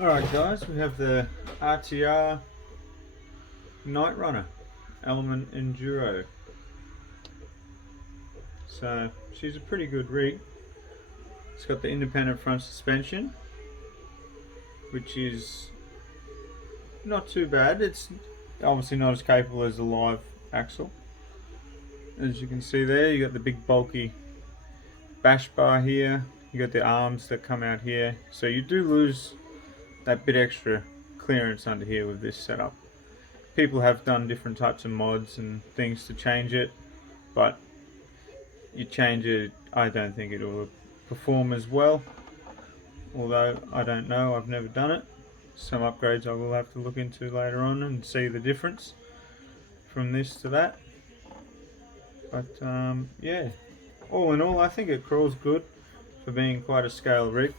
Alright guys, we have the RTR Knightrunner Element Enduro. So she's a pretty good rig. It's got the independent front suspension, which is not too bad. It's obviously not as capable as the live axle. As you can see there, you got the big bulky bash bar here. You got the arms that come out here. So you do lose that bit extra clearance under here with this setup. People have done different types of mods and things to change it, but you change it, I don't think it will perform as well. Although I don't know, I've never done it. Some upgrades I will have to look into later on and see the difference from this to that. But yeah, all in all, I think it crawls good for being quite a scale rig.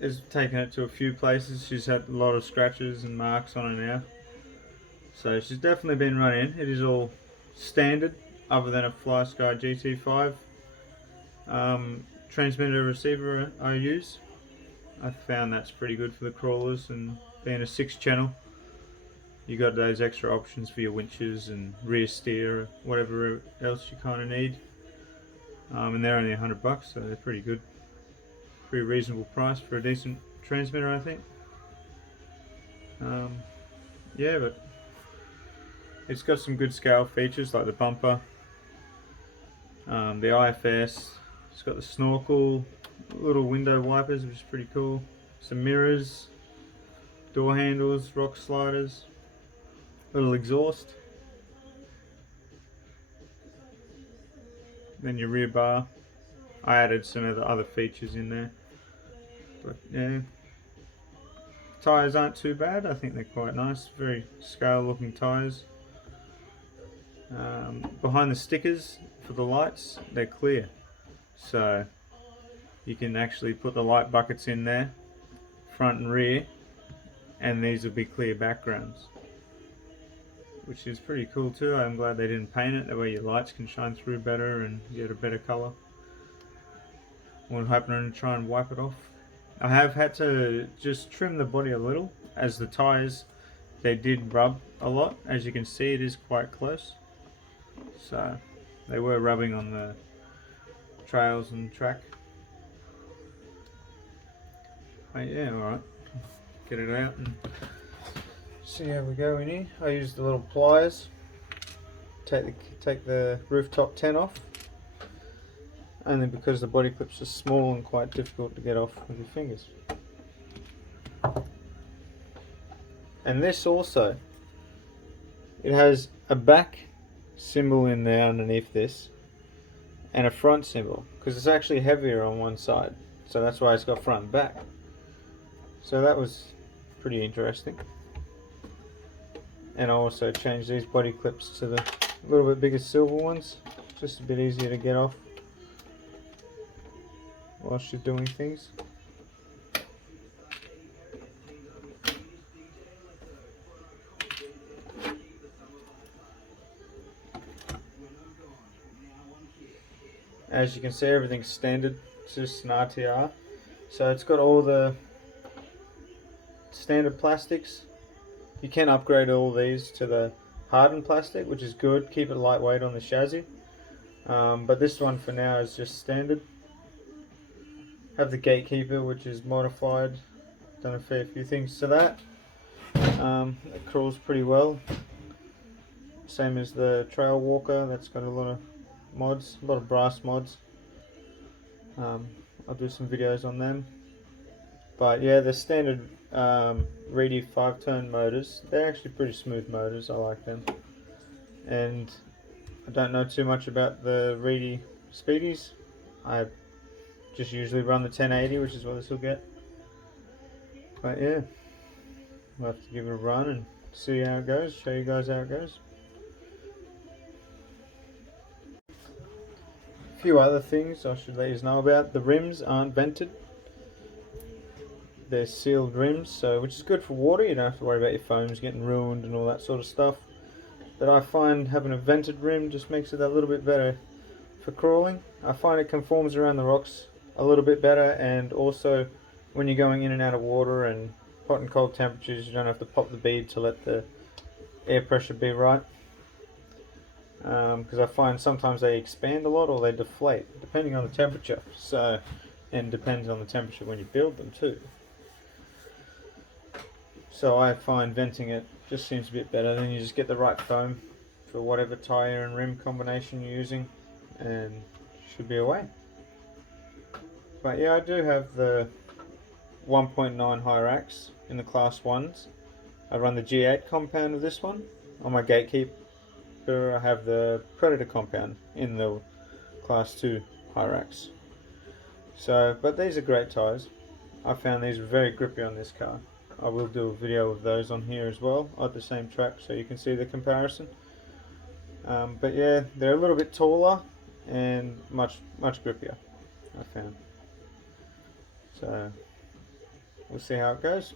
It's taken it to a few places. She's had a lot of scratches and marks on her now, so she's definitely been run in. It is all standard other than a FlySky GT5 transmitter receiver I use. I found that's pretty good for the crawlers, and being a 6-channel, you got those extra options for your winches and rear steer or whatever else you kind of need. And they're only $100, so they're pretty good. Pretty reasonable price for a decent transmitter, I think. Yeah, but it's got some good scale features like the bumper, the IFS. It's got the snorkel, little window wipers, which is pretty cool. Some mirrors, door handles, rock sliders, little exhaust. Then your rear bar. I added some of the other features in there. But yeah, tyres aren't too bad. I think they're quite nice. Very scale looking tyres. Behind the stickers for the lights, they're clear. So you can actually put the light buckets in there, front and rear, and these will be clear backgrounds, which is pretty cool too. I'm glad they didn't paint it, that way your lights can shine through better and get a better colour. I'm hoping to try and wipe it off. I have had to just trim the body a little, as the tyres, they did rub a lot. As you can see, it is quite close, so they were rubbing on the trails and track. But yeah, alright, get it out and see how we go in here. I used the little pliers, take the rooftop tent off, only because the body clips are small and quite difficult to get off with your fingers. And this also, it has a back symbol in there underneath this and a front symbol, because it's actually heavier on one side, so that's why it's got front and back. So that was pretty interesting. And I also changed these body clips to the little bit bigger silver ones, just a bit easier to get off whilst you're doing things. As you can see, everything's standard. It's just an RTR, so it's got all the standard plastics. You can upgrade all these to the hardened plastic, which is good, keep it lightweight on the chassis, but this one for now is just standard. Have the gatekeeper, which is modified, done a fair few things to that. It crawls pretty well, same as the trail walker. That's got a lot of mods, a lot of brass mods. I'll do some videos on them. But yeah, the standard Reedy 5-tone motors, they're actually pretty smooth motors. I like them. And I don't know too much about the Reedy Speedies. I just usually run the 1080, which is what this will get. But yeah, we'll have to give it a run and see how it goes, show you guys how it goes. A few other things I should let you know about. The rims aren't vented. They're sealed rims, so which is good for water. You don't have to worry about your foams getting ruined and all that sort of stuff. But I find having a vented rim just makes it a little bit better for crawling. I find it conforms around the rocks a little bit better, and also when you're going in and out of water and hot and cold temperatures, you don't have to pop the bead to let the air pressure be right. Because I find sometimes they expand a lot or they deflate, depending on the temperature. So, and depends on the temperature when you build them too. So I find venting it just seems a bit better. Then you just get the right foam for whatever tyre and rim combination you're using, and should be away. But yeah, I do have the 1.9 Hyrax in the class 1s. I run the G8 compound of this one. On my gatekeeper I have the Predator compound in the class 2 Hyrax. So, but these are great tyres. I found these very grippy on this car. I will do a video of those on here as well at the same track so you can see the comparison. But yeah, they're a little bit taller and much grippier, I found. So we'll see how it goes.